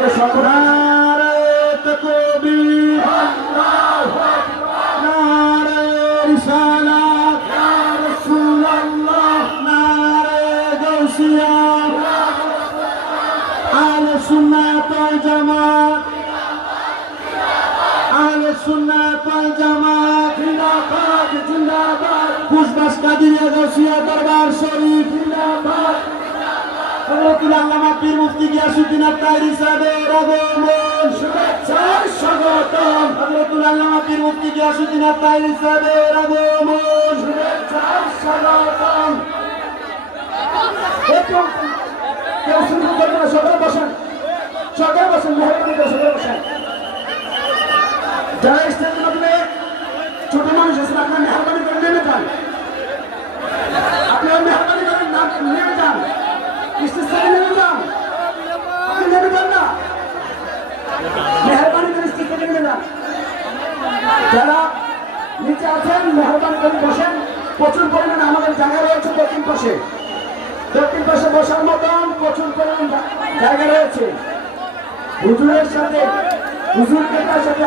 থেকে সকল নারে তাকবীর, আল্লাহু আকবার, নারে রিসালাত, ইয়া রাসূলুল্লাহ, নারে গাউসিয়া, আহলে সুন্নাত ওয়াল জামাত, আহলে সুন্নাত ওয়াল জামাত, জিন্দাবাদ জিন্দাবাদ খুশবাস কাদিরিয়া গাউসিয়া দরবার শরীফ, জিন্দাবাদ হযরতুল আল্লামা পীর মুফতি গিয়াসউদ্দিন আত্তাহিরি সাহেবের আগমন, শুভেচ্ছা স্বাগতম হযরতুল আল্লামা পীর মুফতি গিয়াসউদ্দিন আত্তাহিরি সাহেবের আগমন, শুভেচ্ছা স্বাগতম একটু কেউ শুরু করবে না সকলে বসেন মেহরবানি করে সকলে বসেন যারা স্টেজের মধ্যে ছোট মানুষ আছেন আপনার মেহরবানি করে নেমে যান আপনারা মেহরবানি করে নেমে যান স্টেজ থেকে নেমে যান আপনি নেমে যান না মেহরবানি করে স্টেজ থেকে নেমে যান যারা নিচে আছেন মেহরবানি করে বসেন প্রচুর পরিমাণে আমাদের জায়গা রয়েছে দক্ষিণ পাশে বসার মতন প্রচুর পরিমাণ জায়গা রয়েছে হুজুরের সাথে হুজুরকে তার সাথে